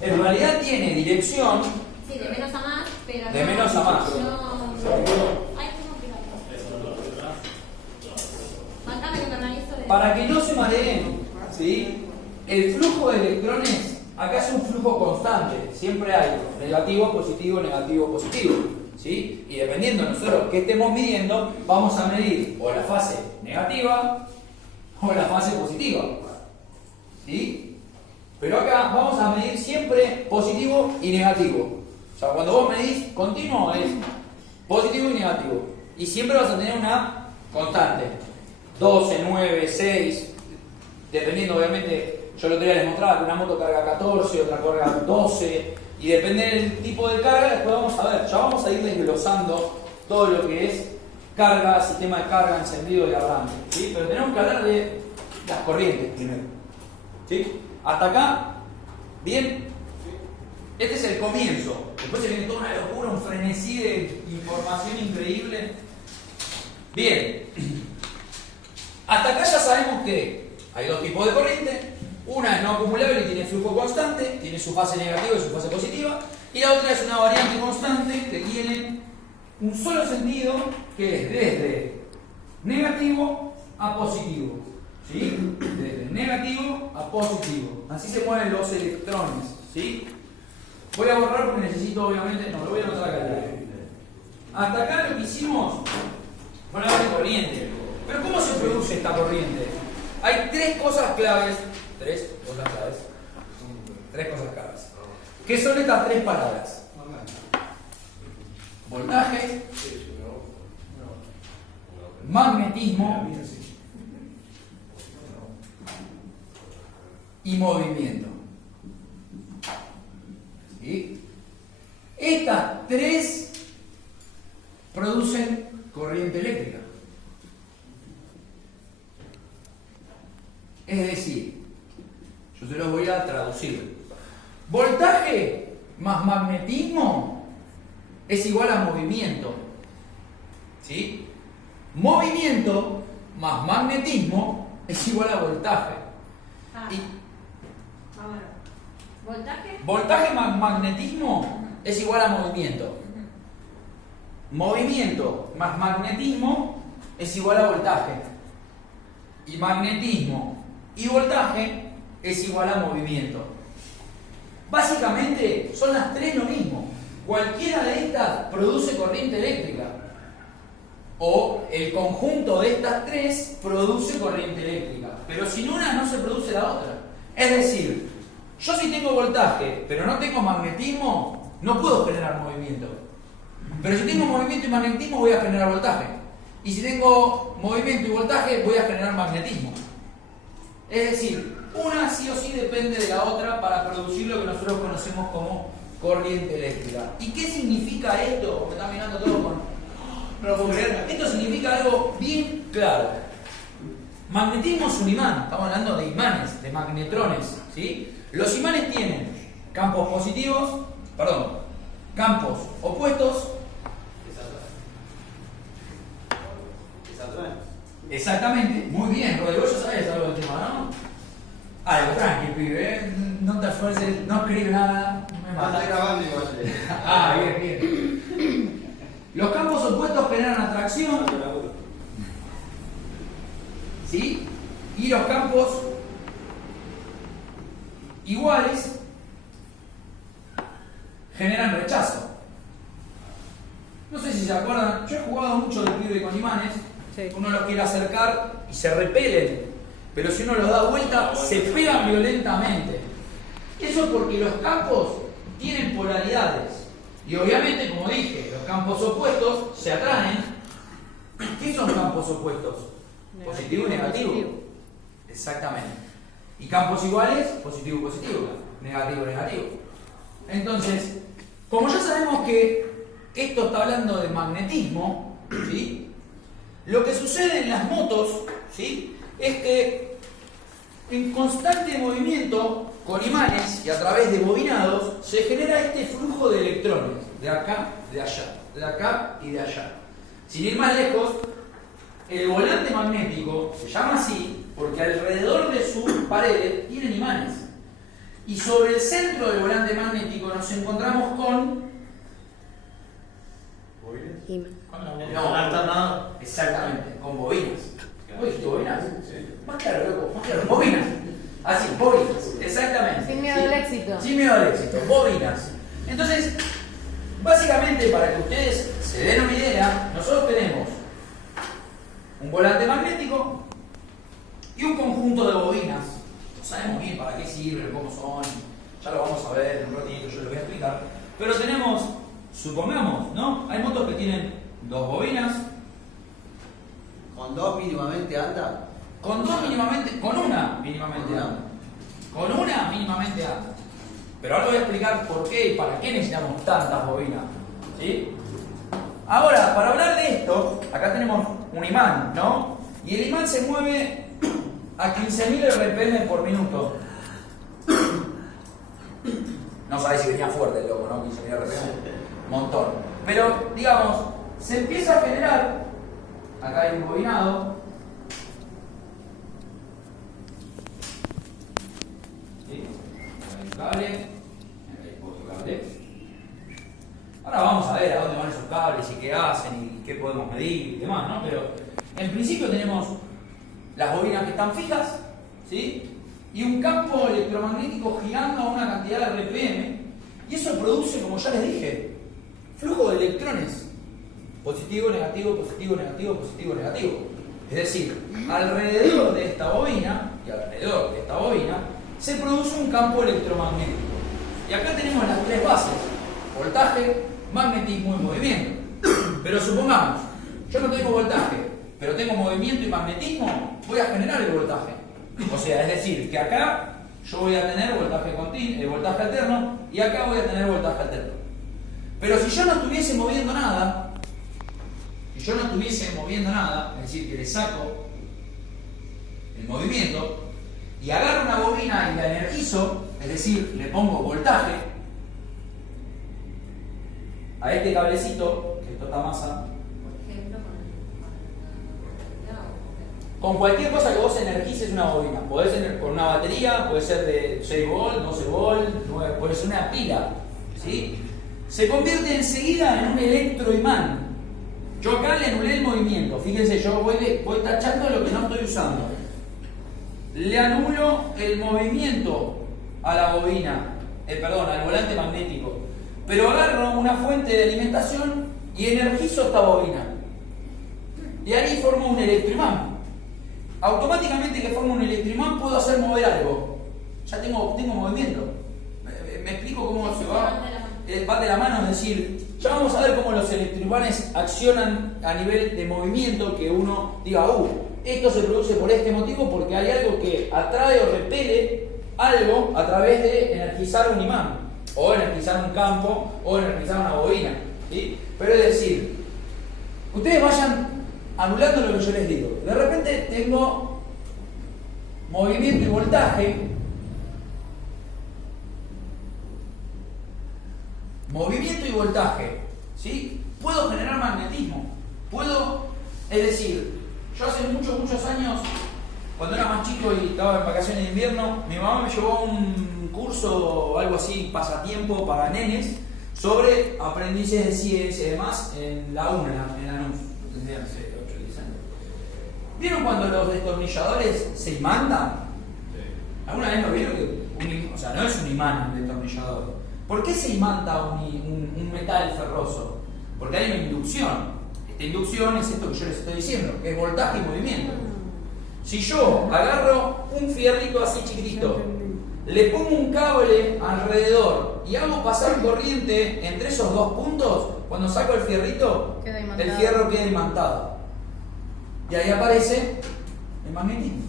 En realidad tiene dirección. Sí, de menos a más, pero. De menos a más. Ay, ¿cómo explicarlo? Bancame que me organizo de. Para que no se mareen, ¿sí? El flujo de electrones acá es un flujo constante. Siempre hay negativo, positivo, negativo, positivo. ¿Sí? Y dependiendo de nosotros qué estemos midiendo, vamos a medir o la fase negativa o la fase positiva. ¿Sí? Pero acá vamos a medir siempre positivo y negativo. O sea, cuando vos medís continuo es positivo y negativo. Y siempre vas a tener una constante. 12, 9, 6. Dependiendo, obviamente, yo el otro día les mostraba que una moto carga 14, otra carga 12. Y depende del tipo de carga, después vamos a ver. Ya vamos a ir desglosando todo lo que es carga, sistema de carga, encendido y arranque. ¿Sí? Pero tenemos que hablar de las corrientes primero. ¿Sí? Hasta acá, ¿bien? Este es el comienzo. Después se viene toda una locura, un frenesí de información increíble. Bien. Hasta acá ya sabemos que hay dos tipos de corriente. Una es no acumulable y tiene flujo constante, tiene su fase negativa y su fase positiva. Y la otra es una variante constante que tiene un solo sentido, que es desde negativo a positivo. ¿Sí? Desde negativo a positivo. Así se mueven los electrones. ¿Sí? Voy a borrar porque necesito, obviamente, no, lo voy a anotar acá. Hasta acá lo que hicimos fue una corriente. Pero ¿cómo se produce esta corriente? Hay tres cosas claves. Tres cosas claves. ¿Qué son estas tres palabras? Voltaje, magnetismo y movimiento. ¿Sí? Estas tres producen corriente eléctrica. Es decir, yo se los voy a traducir. Voltaje más magnetismo es igual a movimiento. ¿Sí? Movimiento más magnetismo es igual a voltaje. Voltaje más magnetismo es igual a movimiento. Movimiento más magnetismo es igual a voltaje. Y magnetismo y voltaje es igual a movimiento. Básicamente son las tres lo mismo. Cualquiera de estas produce corriente eléctrica. O el conjunto de estas tres produce corriente eléctrica. Pero sin una no se produce la otra. Es decir, yo si tengo voltaje pero no tengo magnetismo, no puedo generar movimiento. Pero si tengo movimiento y magnetismo voy a generar voltaje. Y si tengo movimiento y voltaje voy a generar magnetismo. Es decir, una sí o sí depende de la otra para producir lo que nosotros conocemos como corriente eléctrica. ¿Y qué significa esto? Me están mirando todo con... No lo puedo creer. Esto significa algo bien claro. Magnetismo es un imán. Estamos hablando de imanes, de magnetrones. ¿Sí? Los imanes tienen campos positivos, campos opuestos. Exactamente, muy bien, Rodrigo, vos ya sabés algo del tema, ¿no? Algo, tranqui, pibe, no te esfuerces, no escribes nada, no me matas. Está grabando igual. Bien. Los campos opuestos generan atracción, ¿sí? Y los campos iguales generan rechazo. No sé si se acuerdan, yo he jugado mucho de pibe con imanes. Sí. Uno los quiere acercar y se repelen, pero si uno los da vuelta se pegan violentamente. Eso es porque los campos tienen polaridades y obviamente, como dije, los campos opuestos se atraen. ¿Qué son campos opuestos? Positivo y negativo. Exactamente. Y campos iguales, positivo y positivo, negativo y negativo. Entonces, como ya sabemos que esto está hablando de magnetismo, ¿sí? Lo que sucede en las motos, ¿sí? Es que en constante movimiento con imanes y a través de bobinados se genera este flujo de electrones, de acá, de allá, de acá y de allá. Sin ir más lejos, el volante magnético se llama así porque alrededor de sus paredes tienen imanes. Y sobre el centro del volante magnético nos encontramos con... alternador. Exactamente, con bobinas. ¿Vos dijiste bobinas? Más claro, loco, más claro. Bobinas. Así, bobinas. Exactamente. Sin miedo al éxito. Sin miedo al éxito, bobinas. Entonces, básicamente, para que ustedes se den una idea, nosotros tenemos un volante magnético y un conjunto de bobinas. No sabemos bien para qué sirven, cómo son, ya lo vamos a ver en un ratito, yo les voy a explicar. Pero tenemos, supongamos, ¿no? Hay motos que tienen dos bobinas. ¿Con dos mínimamente anda? Con dos mínimamente, con una mínimamente anda. Con una mínimamente anda. Pero ahora voy a explicar por qué y para qué necesitamos tantas bobinas. ¿Sí? Ahora, para hablar de esto, acá tenemos un imán, ¿no? Y el imán se mueve a 15.000 RPM por minuto. No sabés si venía fuerte el loco, ¿no? 15.000 RPM. Montón. Pero, digamos, se empieza a generar. Acá hay un bobinado. ¿Sí? Acá hay un cable. Acá hay otro cable. Ahora vamos a ver a dónde van esos cables y qué hacen y qué podemos medir y demás, ¿no? Pero en principio tenemos las bobinas que están fijas, ¿sí? Y un campo electromagnético girando a una cantidad de RPM, y eso produce, como ya les dije, flujo de electrones. Positivo, negativo, positivo, negativo, positivo, negativo. Es decir, alrededor de esta bobina, y alrededor de esta bobina, se produce un campo electromagnético. Y acá tenemos las tres bases: voltaje, magnetismo y movimiento. Pero supongamos, yo no tengo voltaje, pero tengo movimiento y magnetismo, voy a generar el voltaje. O sea, es decir, que acá yo voy a tener voltaje continuo, voltaje alterno, y acá voy a tener voltaje alterno. Pero si yo no estuviese moviendo nada, es decir, que le saco el movimiento y agarro una bobina y la energizo, es decir, le pongo voltaje a este cablecito, que esto está masa, Por ejemplo, con cualquier cosa que vos energices una bobina. Podés ser con una batería, puede ser de 6 volt, 12 volt, 9, puede ser una pila, ¿sí? Se convierte enseguida en un electroimán. Yo acá le anulé el movimiento. Fíjense, yo voy tachando lo que no estoy usando. Le anulo el movimiento a la bobina, al volante magnético. Pero agarro una fuente de alimentación y energizo esta bobina. Y ahí formo un electroimán. Automáticamente que formo un electroimán puedo hacer mover algo. Ya tengo movimiento. ¿Me explico cómo se va? Va de la mano, es decir, ya vamos a ver cómo los electroimanes accionan a nivel de movimiento, que uno diga, esto se produce por este motivo porque hay algo que atrae o repele algo a través de energizar un imán, o energizar un campo, o energizar una bobina, ¿sí? Pero es decir, ustedes vayan anulando lo que yo les digo. De repente tengo movimiento y voltaje. Movimiento y voltaje, ¿sí? Puedo generar magnetismo. Es decir, yo hace muchos años, cuando era más chico y estaba en vacaciones de invierno, mi mamá me llevó a un curso o algo así, pasatiempo para nenes, sobre aprendices de ciencia y demás en la UNA, en la NUS. Tendrían 8 o 10 años. ¿Vieron cuando los destornilladores se imantan? Sí. ¿Alguna vez lo vieron? O sea, no es un imán un destornillador. ¿Por qué se imanta un metal ferroso? Porque hay una inducción. Esta inducción es esto que yo les estoy diciendo, que es voltaje y movimiento. Si yo agarro un fierrito así chiquitito, le pongo un cable alrededor y hago pasar corriente entre esos dos puntos, cuando saco el fierrito, el fierro queda imantado. Y ahí aparece el magnetismo.